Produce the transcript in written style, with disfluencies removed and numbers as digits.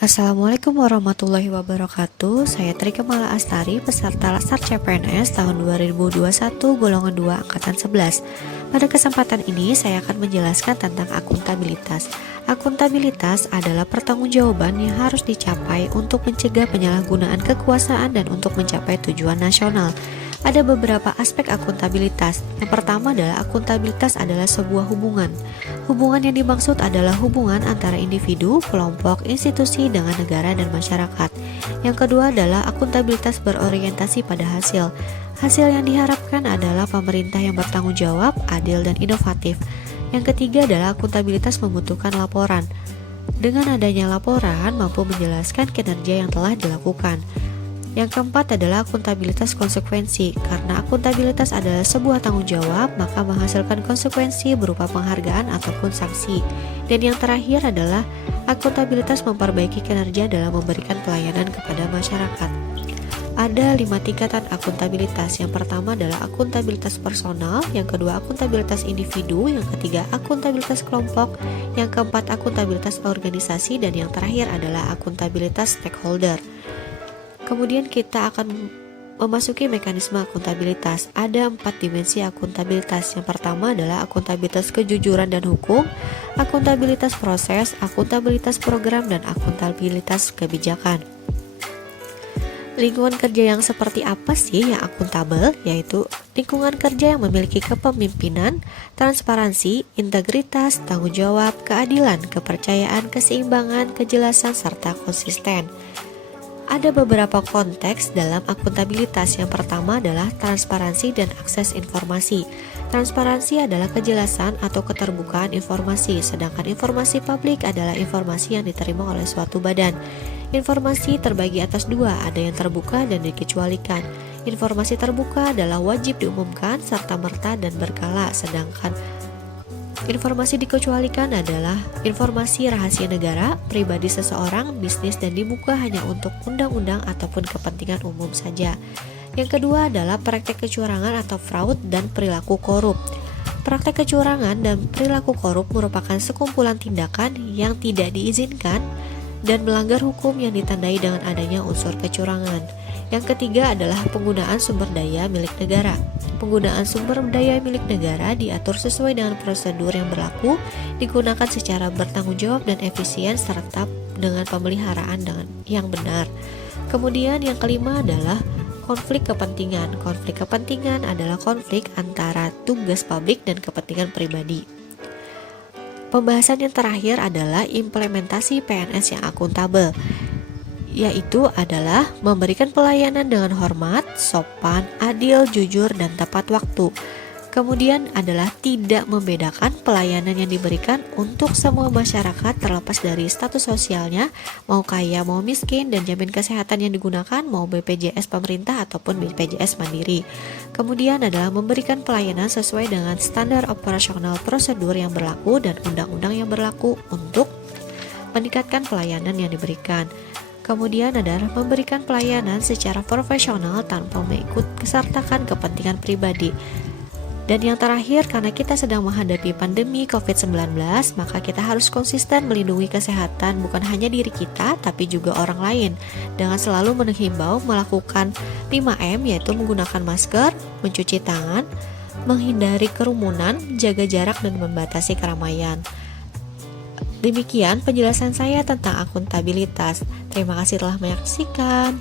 Assalamualaikum warahmatullahi wabarakatuh. Saya Tri Kemala Astari, peserta Latsar CPNS tahun 2021 golongan 2 angkatan 11. Pada kesempatan ini saya akan menjelaskan tentang akuntabilitas. Akuntabilitas adalah pertanggungjawaban yang harus dicapai untuk mencegah penyalahgunaan kekuasaan dan untuk mencapai tujuan nasional. Ada beberapa aspek akuntabilitas. Yang pertama adalah akuntabilitas adalah sebuah hubungan. Hubungan yang dimaksud adalah hubungan antara individu, kelompok, institusi dengan negara dan masyarakat. Yang kedua adalah akuntabilitas berorientasi pada hasil. Hasil yang diharapkan adalah pemerintah yang bertanggung jawab, adil, dan inovatif. Yang ketiga adalah akuntabilitas membutuhkan laporan. Dengan adanya laporan mampu menjelaskan kinerja yang telah dilakukan. Yang keempat adalah akuntabilitas konsekuensi. Karena akuntabilitas adalah sebuah tanggung jawab, maka menghasilkan konsekuensi berupa penghargaan ataupun sanksi. Dan yang terakhir adalah akuntabilitas memperbaiki kinerja dalam memberikan pelayanan kepada masyarakat. Ada 5 tingkatan akuntabilitas. Yang pertama adalah akuntabilitas personal, yang kedua akuntabilitas individu, yang ketiga akuntabilitas kelompok, yang keempat akuntabilitas organisasi, dan yang terakhir adalah akuntabilitas stakeholder. Kemudian kita akan memasuki mekanisme akuntabilitas. Ada 4 dimensi akuntabilitas. Yang pertama adalah akuntabilitas kejujuran dan hukum, akuntabilitas proses, akuntabilitas program, dan akuntabilitas kebijakan. Lingkungan kerja yang seperti apa sih yang akuntabel? Yaitu lingkungan kerja yang memiliki kepemimpinan, transparansi, integritas, tanggung jawab, keadilan, kepercayaan, keseimbangan, kejelasan, serta konsisten. Ada beberapa konteks dalam akuntabilitas. Yang pertama adalah transparansi dan akses informasi. Transparansi adalah kejelasan atau keterbukaan informasi, sedangkan informasi publik adalah informasi yang diterima oleh suatu badan. Informasi terbagi atas dua, ada yang terbuka dan dikecualikan. Informasi terbuka adalah wajib diumumkan serta-merta dan berkala, sedangkan informasi dikecualikan adalah informasi rahasia negara, pribadi seseorang, bisnis, dan dibuka hanya untuk undang-undang ataupun kepentingan umum saja. Yang kedua adalah praktek kecurangan atau fraud dan perilaku korup. Praktek kecurangan dan perilaku korup merupakan sekumpulan tindakan yang tidak diizinkan dan melanggar hukum yang ditandai dengan adanya unsur kecurangan. Yang ketiga adalah penggunaan sumber daya milik negara. Penggunaan sumber daya milik negara diatur sesuai dengan prosedur yang berlaku, digunakan secara bertanggung jawab dan efisien serta dengan pemeliharaan yang benar. Kemudian yang kelima adalah konflik kepentingan. Konflik kepentingan adalah konflik antara tugas publik dan kepentingan pribadi. Pembahasan yang terakhir adalah implementasi PNS yang akuntabel, yaitu adalah memberikan pelayanan dengan hormat, sopan, adil, jujur, dan tepat waktu. Kemudian adalah tidak membedakan pelayanan yang diberikan untuk semua masyarakat terlepas dari status sosialnya, mau kaya mau miskin, dan jamin kesehatan yang digunakan mau BPJS pemerintah ataupun BPJS mandiri. Kemudian adalah memberikan pelayanan sesuai dengan standar operasional prosedur yang berlaku dan undang-undang yang berlaku untuk meningkatkan pelayanan yang diberikan. Kemudian adalah memberikan pelayanan secara profesional tanpa mengikut kesertakan kepentingan pribadi. Dan yang terakhir, karena kita sedang menghadapi pandemi COVID-19, maka kita harus konsisten melindungi kesehatan bukan hanya diri kita, tapi juga orang lain, dengan selalu menghimbau melakukan 5M, yaitu menggunakan masker, mencuci tangan, menghindari kerumunan, jaga jarak, dan membatasi keramaian. Demikian penjelasan saya tentang akuntabilitas. Terima kasih telah menyaksikan.